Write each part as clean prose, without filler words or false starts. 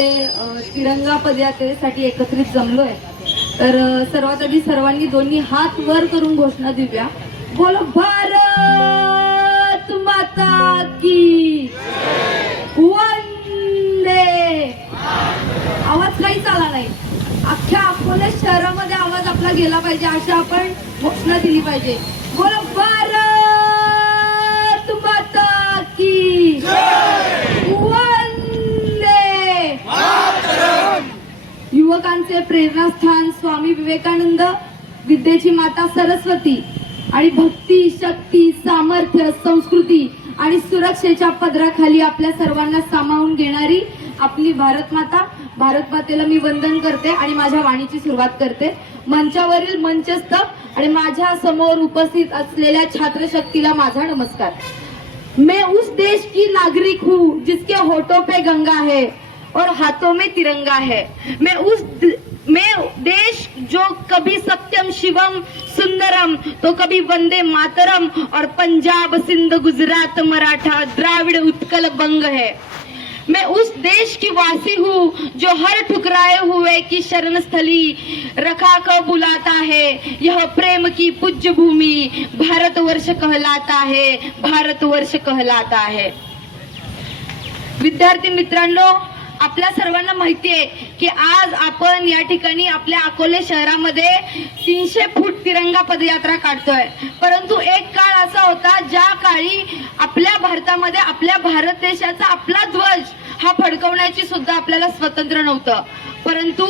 तिरंगा पदयात्रेसाठी एकत्रित जमलोय। तर सर्वात आधी सर्वांनी दोन्ही हात वर करून घोषणा देऊया। बोलो भारत माता की वंदे। आवाज काही चाला नाही, अख्ख्या अकोला शहरामध्ये आवाज आपला गेला पाहिजे, अशा आपण घोषणा दिली पाहिजे। बोलो भारत माता की युवकांचे प्रेरणास्थान स्वामी विवेकानंद, विद्येची माता सरस्वती आणि भक्ती, शक्ती, सामर्थ्य, संस्कृती आणि सुरक्षेच्या पदराखाली आपल्या सर्वांना सामावून घेणारी आपली भारत माता। भारत मातेला मी वंदन करते आणि माझ्या वाणीची सुरुवात करते। मंचावरील मंचस्थ आणि माझ्या समोर उपस्थित असलेल्या छात्र शक्तीला माझा नमस्कार। मैं उस देश की नागरिक हूँ जिसके होठों पे गंगा है और हाथों में तिरंगा है। मैं देश जो कभी सत्यम शिवम सुंदरम तो कभी वंदे मातरम और पंजाब सिंध गुजरात मराठा द्राविड़ उत्कल बंग है। मैं उस देश की वासी हूँ जो हर ठुकराए हुए की शरण स्थली रखा कर बुलाता है। यह प्रेम की पूज्य भूमि भारतवर्ष कहलाता है, भारतवर्ष कहलाता है। विद्यार्थी मित्रांनो, आपल्या सर्वांना माहिती आहे की आज आपण या ठिकाणी आपल्या अकोले शहरामध्ये 300 फूट तिरंगा पदयात्रा काढतोय। परंतु एक काळ असा होता ज्या काळी आपल्या भारतामध्ये आपल्या भारत देशाचा आपला ध्वज हा फडकवण्याची सुद्धा आपल्याला स्वातंत्र्य नव्हतं। परंतु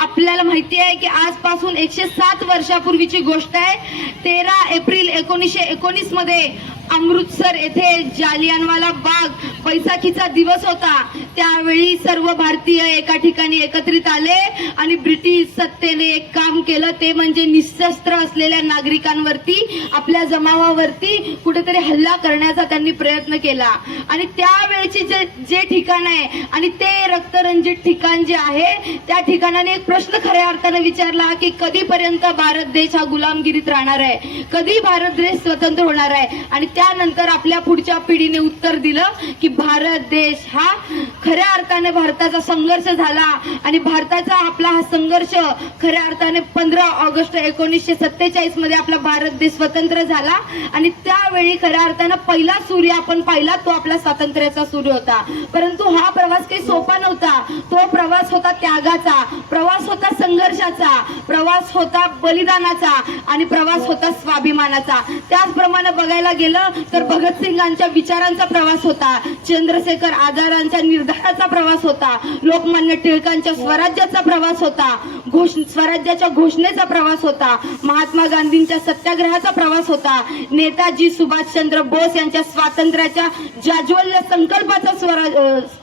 आपल्याला माहिती आहे की आजपासून 107 वर्षापूर्वीची गोष्ट आहे। 13 एप्रिल 1919 मध्ये अमृतसर येथे जालियनवाला बाग बैसाखीचा दिवस होता। त्यावेळी सर्व भारतीय एका ठिकाणी एकत्रित आले आणि ब्रिटिश सत्तेने एक काम केलं, ते म्हणजे निशस्त्र असलेल्या नागरिकांवरती, आपल्या जमावावरती कुठेतरी हल्ला करण्याचा त्यांनी प्रयत्न केला। आणि त्यावेळची जे ठिकाण आहे आणि ते रक्तरंजित ठिकाण जे आहे त्या ठिकाणाने एक प्रश्न खऱ्या अर्थाने विचारला की कधीपर्यंत भारत देश हा गुलामगिरीत राहणार आहे, कधी भारत देश स्वतंत्र होणार आहे। आणि त्यानंतर आपल्या पुढच्या पिढीने उत्तर दिलं की भारत देश हा खऱ्या अर्थाने भारताचा संघर्ष झाला आणि भारताचा आपला हा संघर्ष खऱ्या अर्थाने 15 ऑगस्ट 1947 मध्ये आपला भारत देश स्वतंत्र झाला। आणि त्यावेळी खऱ्या अर्थाने पहिला सूर्य आपण पाहिला तो आपला स्वातंत्र्याचा सूर्य होता। परंतु हा प्रवास काही सोपा नव्हता, तो प्रवास होता त्यागाचा, प्रवास होता संघर्षाचा, प्रवास होता बलिदानाचा आणि प्रवास होता स्वाभिमानाचा। त्याचप्रमाणे बघायला गेलं तर भगतसिंगांच्या विचारांचा प्रवास होता, चंद्रशेखर आझादांच्या निर्धाराचा प्रवास होता, लोकमान्य टिळकांच्या स्वराज्याचा प्रवास होता, स्वराज्याच्या घोषणेचा प्रवास होता, महात्मा गांधींच्या सत्याग्रहाचा प्रवास होता, नेताजी सुभाषचंद्र बोस यांच्या स्वातंत्र्याच्या जाज्वल्य संकल्पाचा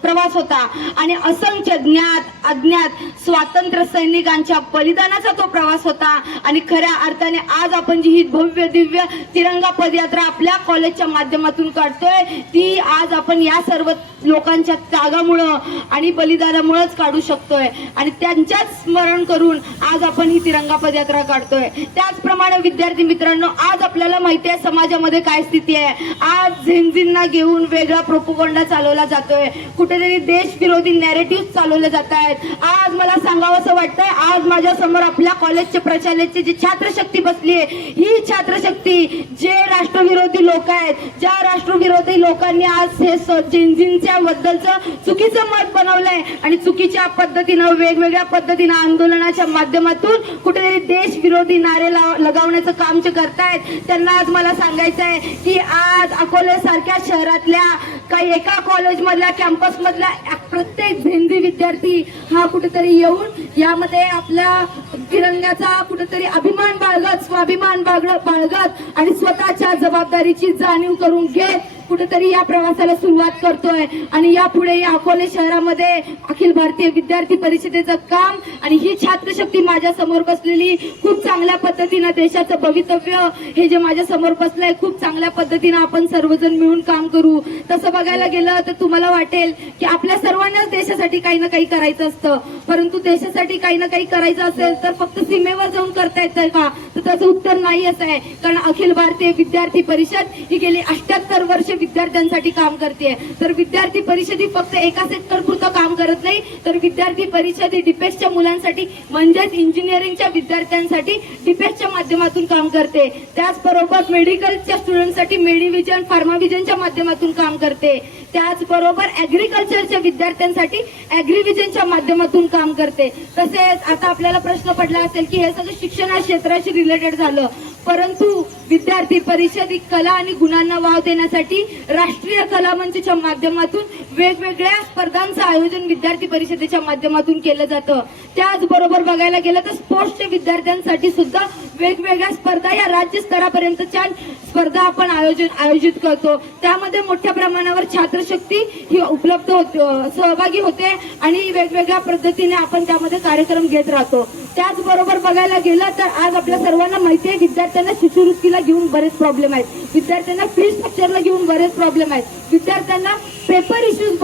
प्रवास होता आणि असंख्य ज्ञात अज्ञात स्वातंत्र्य सैनिकांच्या बलिदानाचा तो प्रवास होता। आणि खऱ्या अर्थाने आज आपण जी ही भव्य दिव्य तिरंगा पदयात्रा आपल्या कॉलेजच्या माध्यमातून काढतोय, ती आज आपण या सर्व लोकांच्या त्यागामुळं आणि बलिदानामुळेच काढू शकतोय आणि त्यांच्याच स्मरण करून आज आपण ही तिरंगा पदयात्रा काढतोय। त्याचप्रमाणे विद्यार्थी मित्रांनो, आज आपल्याला माहिती आहे समाजामध्ये काय स्थिती आहे। आज झेंझींना घेऊन वेगळा प्रोपोगंडा चालवला जातोय, कुठेतरी देश विरोधी नॅरेटिव्ह चालवले जात आहेत। आज मला सांगावंसं वाटतंय, आज माझ्या समोर आपल्या कॉलेजचे प्रशालेचे जी छात्रशक्ती बसली आहे, ही छात्रशक्ती जे राष्ट्रविरोधी लोक आहेत, ज्या राष्ट्रविरोधी लोकांनी आज हे झेंझींच्या बद्दलचं चुकीचं मत बनवलंय आणि चुकीच्या पद्धतीनं वेगवेगळ्या पद्धतीनं आंदोलनाच्या माध्यमातून कुठेतरी देश विरोधी नारे लगावण्याचं काम जे करतायत, त्यांना आज मला सांगायचं आहे की आज अकोले सारख्या शहरातल्या काही एका कॉलेज मधल्या कॅम्पस मधल्या प्रत्येक झेंझी विद्यार्थी हा कुठेतरी येऊन यामध्ये आपल्या तिरंग्याचा कुठेतरी अभिमान बाळगत, स्वाभिमान बाळगत आणि स्वतःच्या जबाबदारीची जाणीव करून घेत कुठेतरी या प्रवासाला सुरुवात करतोय। आणि यापुढे या अकोले शहरामध्ये अखिल भारतीय विद्यार्थी परिषदेचं काम आणि ही छात्रशक्ती माझ्या समोर बसलेली खूप चांगल्या पद्धतीनं देशाचं भवितव्य हे जे माझ्या समोर बसलंय, खूप चांगल्या पद्धतीनं आपण सर्वजण मिळून काम करू। तसं बघायला गेलं तर तुम्हाला वाटेल की आपल्या सर्वांनाच देशासाठी काही ना काही करायचं असतं, परंतु देशासाठी काही ना काही करायचं असेल तर फक्त सीमेवर जाऊन करता येतं का, तर त्याचं उत्तर नाही असं आहे। कारण अखिल भारतीय विद्यार्थी परिषद ही गेली 78 वर्षे विद्यार्थ्यांसाठी काम करते. तर विद्यार्थी परिषद ही फक्त एका सेक्टर पुरतं काम करत नाही, तर विद्यार्थी परिषद ही डिफेन्सच्या मुलांसाठी म्हणजेच इंजिनिअरिंगच्या विद्यार्थ्यांसाठी डिफेन्सच्या माध्यमातून काम करते. त्याचबरोबर मेडिकलच्या स्टुडंटसाठी मेडिव्हिजन फार्माव्हिजनच्या माध्यमातून काम करते. त्याचबरोबर ऍग्रिकल्चरच्या विद्यार्थ्यांसाठी ऍग्रीव्हिजनच्या माध्यमातून काम करते. तसेच आता आपल्याला प्रश्न पडला असेल की हे सगळं शिक्षण क्षेत्राशी रिलेटेड झालं, परंतु विद्यार्थी परिषद ही कला आणि गुणांना वाव देण्यासाठी राष्ट्रीय कला मंचच्या माध्यमातून वेगवेगळ्या स्पर्धांचं आयोजन विद्यार्थी परिषदेच्या माध्यमातून केलं जातं. त्याचबरोबर बघायला गेलं तर स्पोर्ट्सच्या विद्यार्थ्यांसाठी सुद्धा वेगवेगळ्या स्पर्धा या राज्य स्तरापर्यंतच्या स्पर्धा आपण आयोजित करतो. त्यामध्ये मोठ्या प्रमाणावर छात्रशक्ती ही उपलब्ध सहभागी होते आणि वेगवेगळ्या पद्धतीने आपण त्यामध्ये कार्यक्रम घेत राहतो. त्याचबरोबर बघायला गेलं तर आज आपल्या सर्वांना माहिती आहे विद्यार्थ्यांना शिष्यवृत्तीला घेऊन बरेच प्रॉब्लेम आहेत, विद्यार्थ्यांना फी स्ट्रक्चरला घेऊन बरेच प्रॉब्लेम आहेत, विद्यार्थ्यांना पेपर इश्यूज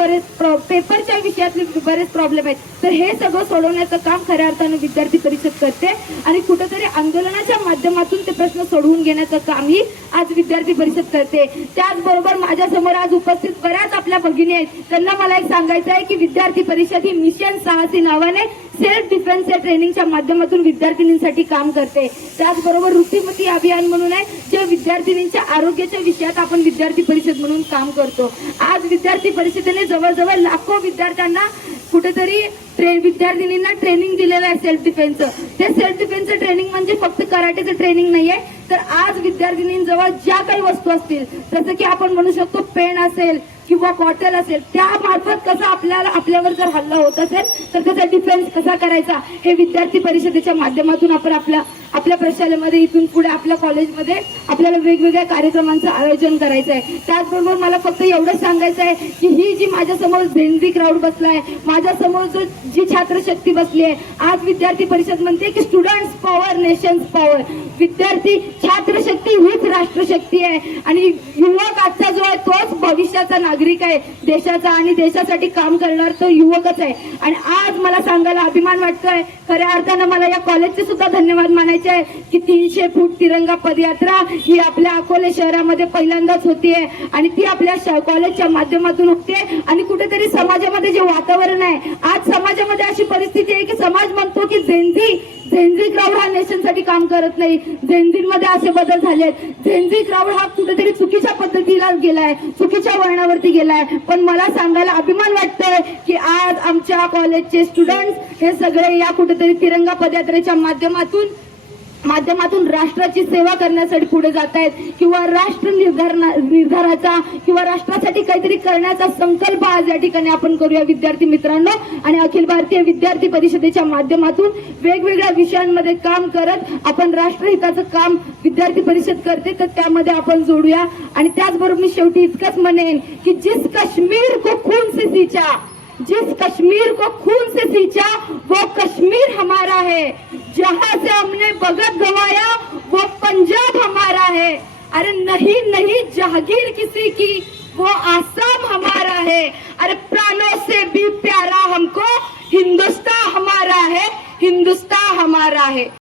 पेपरच्या विषयातले बरेच प्रॉब्लेम आहेत. तर हे सगळं सोडवण्याचं काम खऱ्या अर्थानं विद्यार्थी परिषद करते आणि कुठेतरी आंदोलनाच्या माध्यमातून ते प्रश्न सोडवून घेण्याचं कामही आज विद्यार्थी परिषद करते. त्याचबरोबर माझ्या समोर आज उपस्थित बऱ्याच आपल्या भगिनी आहेत, त्यांना मला एक सांगायचं आहे की विद्यार्थी परिषद ही मिशन साहसी नावाने सेल्फ डिफेन्सच्या ट्रेनिंगच्या माध्यमातून विद्यार्थिनींसाठी काम करते. त्याचबरोबर ऋतुमती अभियान म्हणून आहे जे विद्यार्थिनींच्या आरोग्याच्या विषयात आपण विद्यार्थी परिषद म्हणून काम करतो. आज विद्यार्थी परिषदेने जवळजवळ लाखो विद्यार्थ्यांना कुठेतरी विद्यार्थिनींना ट्रेनिंग दिलेलं आहे सेल्फ डिफेन्सचं. ते सेल्फ डिफेन्सचं ट्रेनिंग म्हणजे फक्त कराटेचं ट्रेनिंग नाहीये, तर आज विद्यार्थिनींजवळ ज्या काही वस्तू असतील जसं की आपण म्हणू शकतो पेन असेल किंवा बॉटल असेल, त्या मार्फत कसं आपल्यावर जर हल्ला होत असेल तर त्याचा डिफेन्स कसा करायचा हे विद्यार्थी परिषदेच्या माध्यमातून आपण आपल्या प्रशालेमध्ये इथून पुढे आपल्या कॉलेजमध्ये आपल्याला वेगवेगळ्या कार्यक्रमांचं आयोजन करायचं आहे. त्याचबरोबर मला फक्त एवढंच सांगायचं आहे की ही जी माझ्यासमोर झेंझी क्राऊड बसलाय, माझ्यासमोर जी छात्रशक्ती बसली आहे, आज विद्यार्थी परिषद म्हणते की स्टुडंट्स पॉवर नेशन्स पॉवर. विद्यार्थी छात्रशक्ती हीच राष्ट्रशक्ती आहे आणि युवक आजचा जो आहे तोच भविष्याचा नागरिक आहे देशाचा आणि देशासाठी काम करणार तो युवकच आहे. आणि आज मला सांगायला अभिमान वाटतोय, खऱ्या अर्थानं मला या कॉलेजचे सुद्धा धन्यवाद मानायचे आहे की 300 फूट तिरंगा पदयात्रा ही आपल्या अकोले शहरामध्ये पहिल्यांदाच होतीये आणि ती आपल्या कॉलेजच्या माध्यमातून होते. आणि कुठेतरी समाजामध्ये जे वातावरण आहे, आज समाजामध्ये अशी परिस्थिती आहे की समाज म्हणतो की झेंझी क्राऊड हा नेशनसाठी काम करत नाही, झेंझींमध्ये असे बदल झालेत, झेंझी क्राऊड हा कुठेतरी चुकीच्या पद्धतीला गेलाय, चुकीच्या वळणावरती गेलाय. पण मला सांगायला अभिमान वाटतोय की आज आमच्या कॉलेजचे स्टुडंट्स हे सगळे या कुठेतरी तिरंगा पदयात्रेच्या माध्यमातून राष्ट्राची सेवा करण्यासाठी पुढे जात आहेत किंवा राष्ट्र निर्धाराचा किंवा राष्ट्रासाठी काहीतरी करण्याचा संकल्प आज या ठिकाणी आपण करूया विद्यार्थी मित्रांनो. आणि अखिल भारतीय विद्यार्थी परिषदेच्या माध्यमातून वेगवेगळ्या विषयांमध्ये काम करत आपण राष्ट्रहिताचं काम विद्यार्थी परिषद करते, तर त्यामध्ये आपण जोडूया. आणि त्याचबरोबर मी शेवटी इतकंच म्हणेन की जिस कश्मीर को खून से सींचा वो कश्मीर हमारा है, जहां से हमने भगत गवाया वो पंजाब हमारा है. अरे नहीं जहांगीर किसी की वो आसाम हमारा है. अरे प्राणों से भी प्यारा हमको हिंदुस्तान हमारा है, हिंदुस्तान हमारा है.